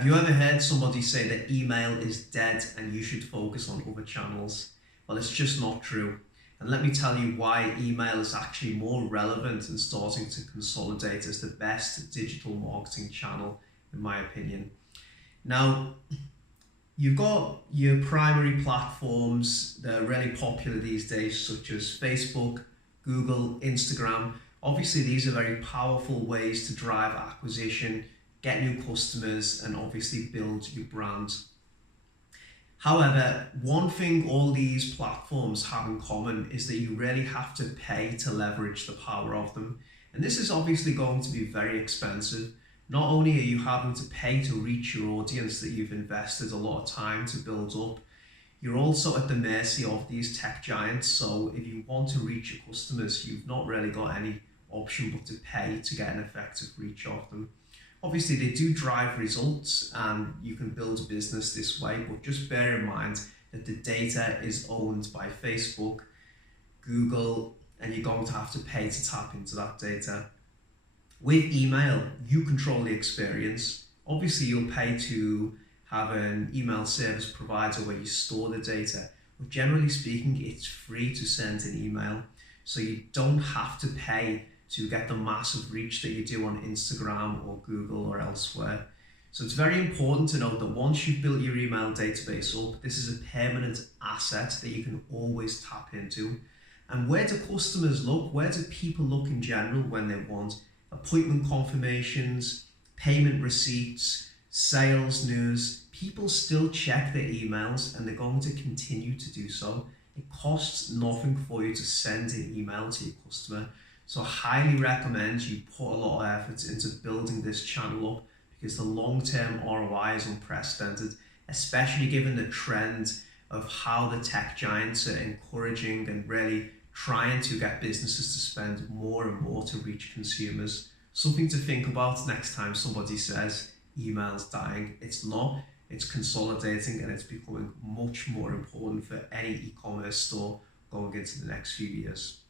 Have you ever heard somebody say that email is dead and you should focus on other channels? Well, it's just not true. And let me tell you why email is actually more relevant and starting to consolidate as the best digital marketing channel, in my opinion. Now, you've got your primary platforms that are really popular these days, such as Facebook, Google, Instagram. Obviously, these are very powerful ways to drive acquisition, get new customers, and obviously build your brand. However, one thing all these platforms have in common is that you really have to pay to leverage the power of them. And this is obviously going to be very expensive. Not only are you having to pay to reach your audience that you've invested a lot of time to build up, you're also at the mercy of these tech giants. So if you want to reach your customers, you've not really got any option but to pay to get an effective reach of them. Obviously, they do drive results and you can build a business this way, but just bear in mind that the data is owned by Facebook, Google, and you're going to have to pay to tap into that data. With email, you control the experience. Obviously, you'll pay to have an email service provider where you store the data, but generally speaking, it's free to send an email. So you don't have to pay to get the massive reach that you do on Instagram or Google or elsewhere. So it's very important to note that once you've built your email database up, this is a permanent asset that you can always tap into. And where do customers look? Where do people look in general when they want appointment confirmations, payment receipts, sales news? People still check their emails and they're going to continue to do so. It costs nothing for you to send an email to your customer. So I highly recommend you put a lot of effort into building this channel up because the long-term ROI is unprecedented, especially given the trend of how the tech giants are encouraging and really trying to get businesses to spend more and more to reach consumers. Something to think about next time somebody says email's dying. It's not. It's consolidating and it's becoming much more important for any e-commerce store going into the next few years.